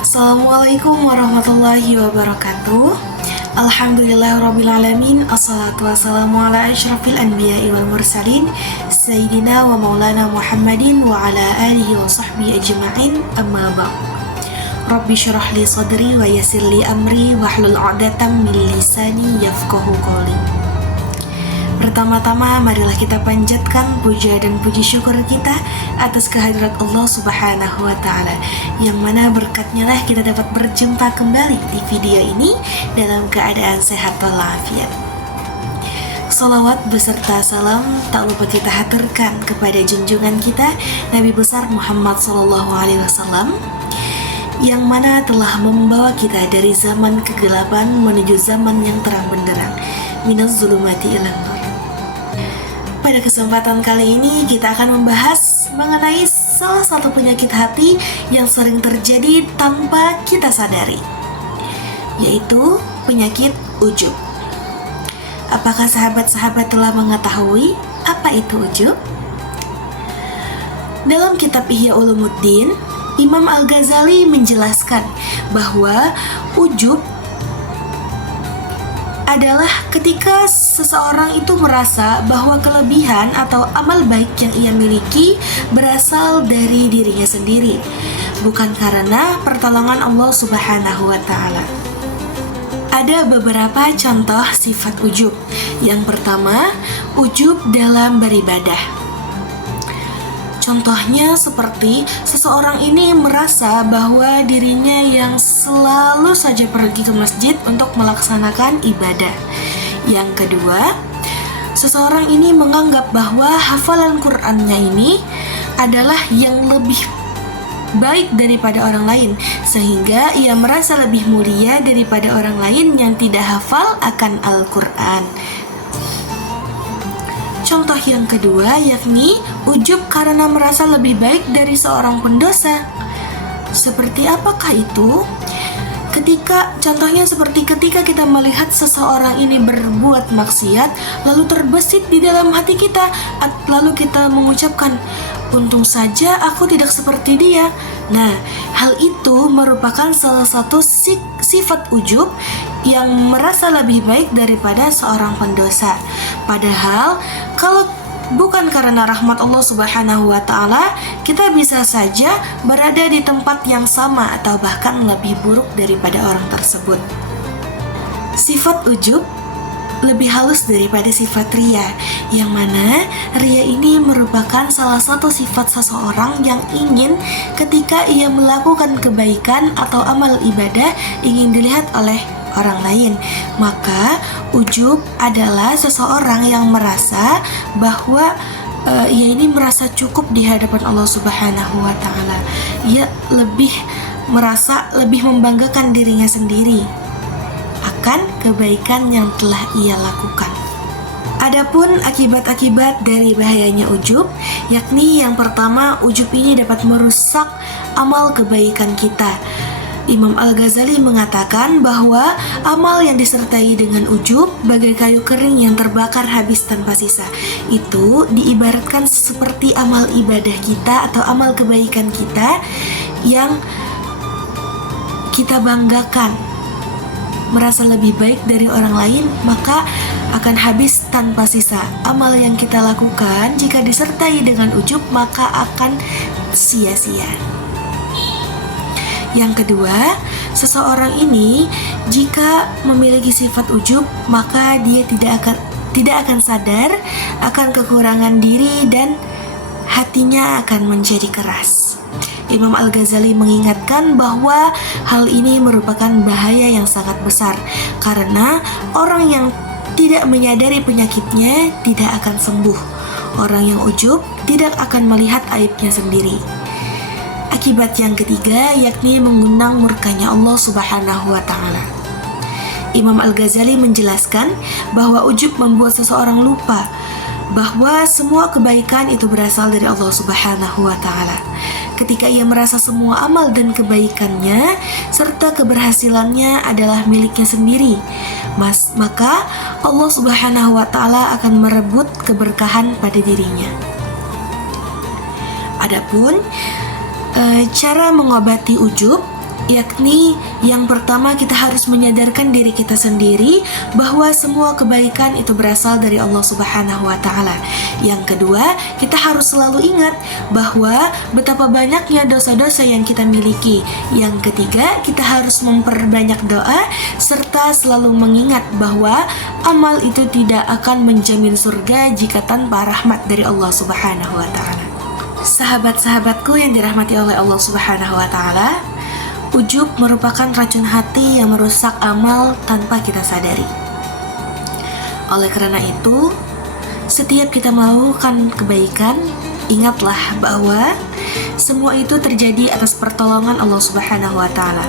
Assalamualaikum warahmatullahi wabarakatuh. Alhamdulillahirrabbilalamin. Assalatu wassalamu ala asyrafil anbiya'i wal mursalin Sayyidina wa maulana Muhammadin wa ala alihi wa sahbihi ajma'in. Amma ba'd. Rabbi syurah li sadri wa yassir li amri wahlul 'uqdatam min lisani yafqahu qawli. Pertama-tama marilah kita panjatkan puja dan puji syukur kita atas kehadirat Allah Subhanahu wa Ta'ala, yang mana berkatnya lah kita dapat berjumpa kembali di video ini dalam keadaan sehat walafiat. Salawat beserta salam tak lupa kita haturkan kepada junjungan kita Nabi besar Muhammad SAW, yang mana telah membawa kita dari zaman kegelapan menuju zaman yang terang benderang, minaz zulumati ilan nur. Pada kesempatan kali ini kita akan membahas mengenai salah satu penyakit hati yang sering terjadi tanpa kita sadari, yaitu penyakit ujub. Apakah sahabat-sahabat telah mengetahui apa itu ujub? Dalam kitab Ihya Ulumuddin, Imam Al-Ghazali menjelaskan bahwa ujub adalah ketika seseorang itu merasa bahwa kelebihan atau amal baik yang ia miliki berasal dari dirinya sendiri, bukan karena pertolongan Allah Subhanahu wa Ta'ala. Ada beberapa contoh sifat ujub. Yang pertama, ujub dalam beribadah. Contohnya seperti seseorang ini merasa bahwa dirinya yang selalu saja pergi ke masjid untuk melaksanakan ibadah. Yang kedua, seseorang ini menganggap bahwa hafalan Qur'annya ini adalah yang lebih baik daripada orang lain, sehingga ia merasa lebih mulia daripada orang lain yang tidak hafal akan Al-Qur'an. Contoh yang kedua yakni ujub karena merasa lebih baik dari seorang pendosa. Seperti apakah itu? Contohnya seperti ketika kita melihat seseorang ini berbuat maksiat, lalu terbesit di dalam hati kita, lalu kita mengucapkan, untung saja aku tidak seperti dia. Nah, hal itu merupakan salah satu sifat ujub yang merasa lebih baik daripada seorang pendosa. Padahal kalau bukan karena rahmat Allah Subhanahu wa Ta'ala, kita bisa saja berada di tempat yang sama atau bahkan lebih buruk daripada orang tersebut. Sifat ujub lebih halus daripada sifat ria, yang mana ria ini merupakan salah satu sifat seseorang yang ingin ketika ia melakukan kebaikan atau amal ibadah ingin dilihat oleh orang lain. Maka ujub adalah seseorang yang merasa bahwa ia ini merasa cukup di hadapan Allah Subhanahu wa Ta'ala. Ia merasa lebih membanggakan dirinya sendiri akan kebaikan yang telah ia lakukan. Adapun akibat-akibat dari bahayanya ujub, yakni yang pertama, ujub ini dapat merusak amal kebaikan kita. Imam Al-Ghazali mengatakan bahwa amal yang disertai dengan ujub bagai kayu kering yang terbakar habis tanpa sisa. Itu diibaratkan seperti amal ibadah kita atau amal kebaikan kita yang kita banggakan, merasa lebih baik dari orang lain, maka akan habis tanpa sisa. Amal yang kita lakukan jika disertai dengan ujub maka akan sia-sia. Yang kedua, seseorang ini jika memiliki sifat ujub, maka dia tidak akan sadar akan kekurangan diri dan hatinya akan menjadi keras. Imam Al-Ghazali mengingatkan bahwa hal ini merupakan bahaya yang sangat besar, karena orang yang tidak menyadari penyakitnya tidak akan sembuh. Orang yang ujub tidak akan melihat aibnya sendiri. Akibat yang ketiga yakni mengundang murkanya Allah Subhanahu wa Ta'ala. Imam Al-Ghazali menjelaskan bahwa ujub membuat seseorang lupa bahwa semua kebaikan itu berasal dari Allah Subhanahu wa Ta'ala. Ketika ia merasa semua amal dan kebaikannya serta keberhasilannya adalah miliknya sendiri, maka Allah Subhanahu wa Ta'ala akan merebut keberkahan pada dirinya. Adapun cara mengobati ujub yakni yang pertama kita harus menyadarkan diri kita sendiri bahwa semua kebaikan itu berasal dari Allah Subhanahu wa Ta'ala. Yang kedua, kita harus selalu ingat bahwa betapa banyaknya dosa-dosa yang kita miliki. Yang ketiga, kita harus memperbanyak doa serta selalu mengingat bahwa amal itu tidak akan menjamin surga jika tanpa rahmat dari Allah Subhanahu wa Ta'ala. Sahabat-sahabatku yang dirahmati oleh Allah Subhanahu wa Ta'ala, ujub merupakan racun hati yang merusak amal tanpa kita sadari. Oleh karena itu, setiap kita melakukan kebaikan, ingatlah bahwa semua itu terjadi atas pertolongan Allah Subhanahu wa Ta'ala,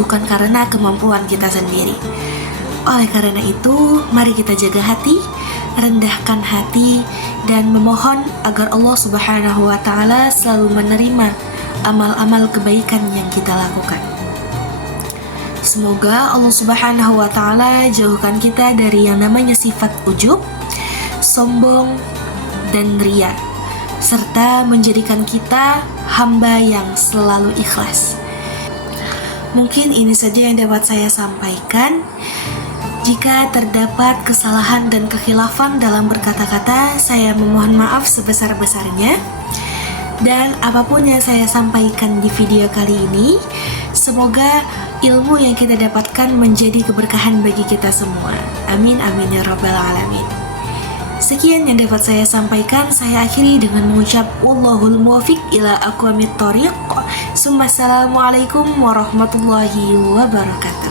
bukan karena kemampuan kita sendiri. Oleh karena itu, mari kita jaga hati, rendahkan hati, dan memohon agar Allah Subhanahu wa Ta'ala selalu menerima amal-amal kebaikan yang kita lakukan. Semoga Allah Subhanahu wa Ta'ala jauhkan kita dari yang namanya sifat ujub, sombong, dan ria, serta menjadikan kita hamba yang selalu ikhlas. Mungkin ini saja yang dapat saya sampaikan. Jika terdapat kesalahan dan kekhilafan dalam berkata-kata, saya memohon maaf sebesar-besarnya. Dan apapun yang saya sampaikan di video kali ini, semoga ilmu yang kita dapatkan menjadi keberkahan bagi kita semua. Amin, amin ya rabbal alamin. Sekian yang dapat saya sampaikan, saya akhiri dengan mengucap wallahul muwaffiq ila aqwamit thoriq. Assalamualaikum warahmatullahi wabarakatuh.